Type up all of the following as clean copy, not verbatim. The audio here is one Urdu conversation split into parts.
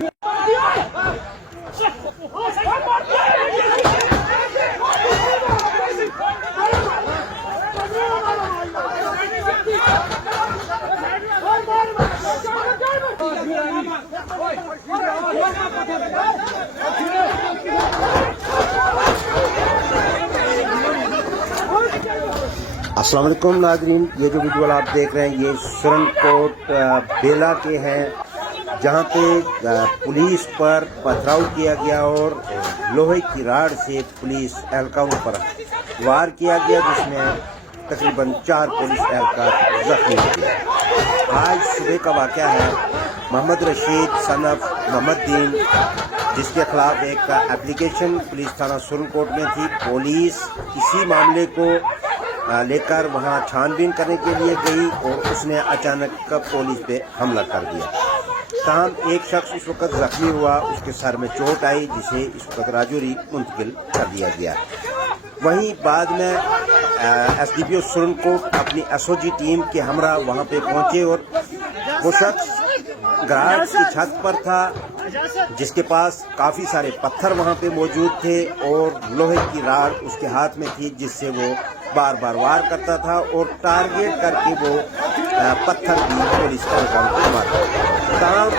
السلام علیکم ناظرین، یہ جو ویڈیو آپ دیکھ رہے ہیں یہ سرن کوٹ بیلا کے ہیں، جہاں پہ پولیس پر پتھراؤ کیا گیا اور لوہے کی راڑ سے پولیس اہلکاروں پر وار کیا گیا، جس میں تقریباً 4 پولیس اہلکار زخمی ہوئے۔ آج صبح کا واقعہ ہے۔ محمد رشید صن آف محمد دین، جس کے خلاف ایک اپلیکیشن پولیس تھانہ سرن کوٹ میں تھی، پولیس اسی معاملے کو لے کر وہاں چھان بین کرنے کے لیے گئی اور اس نے اچانک پولیس پہ حملہ کر دیا۔ تاہم ایک شخص اس وقت زخمی ہوا، اس کے سر میں چوٹ آئی، جسے اس وقت راجوری منتقل کر دیا گیا۔ وہیں بعد میں ایس ڈی پی او سرن کوٹ اپنی ایس او جی ٹیم کے ہمراہ وہاں پہ پہنچے اور وہ شخص گراج کی چھت پر تھا، جس کے پاس کافی سارے پتھر وہاں پہ موجود تھے اور لوہے کی راڑ اس کے ہاتھ میں تھی، جس سے وہ بار بار وار کرتا تھا اور ٹارگیٹ کر کے وہ پتھر بھی پولیس اہلکاروں کو مارتا تھا۔ تاہم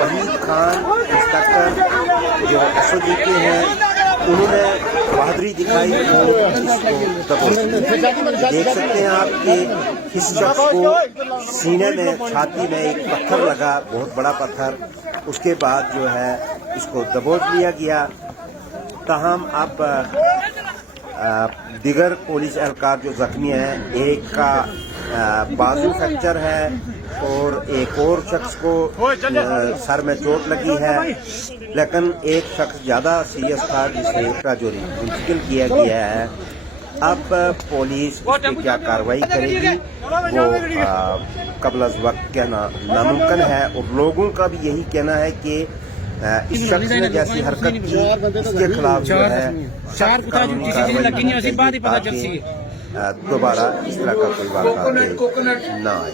وحید خان انسپکٹر جو ایس او جی کے ہیں، انہوں نے بہادری دکھائی اور اس کو دبوچ لیا۔ دیکھ سکتے ہیں آپ کہ اس شخص کو سینے میں، چھاتی میں ایک پتھر لگا، بہت بڑا پتھر۔ اس کے بعد جو ہے اس کو دبوچ لیا گیا۔ تاہم اب دیگر پولیس اہلکار جو زخمی ہیں، ایک کا بازو فریکچر ہے اور ایک اور شخص کو سر میں چوٹ لگی ہے، لیکن ایک شخص زیادہ سیریس تھا، جسے راجوری منتقل کیا گیا ہے۔ اب پولیس اس پہ کیا کارروائی کرے گی وہ قبل از وقت کہنا ناممکن ہے، اور لوگوں کا بھی یہی کہنا ہے کہ اس شخص نے جیسی حرکت کی، اس کے خلاف جو ہے قانونی کارروائی تاکہ دوبارہ اس طرح کا کوئی واقعہ نہ آئے۔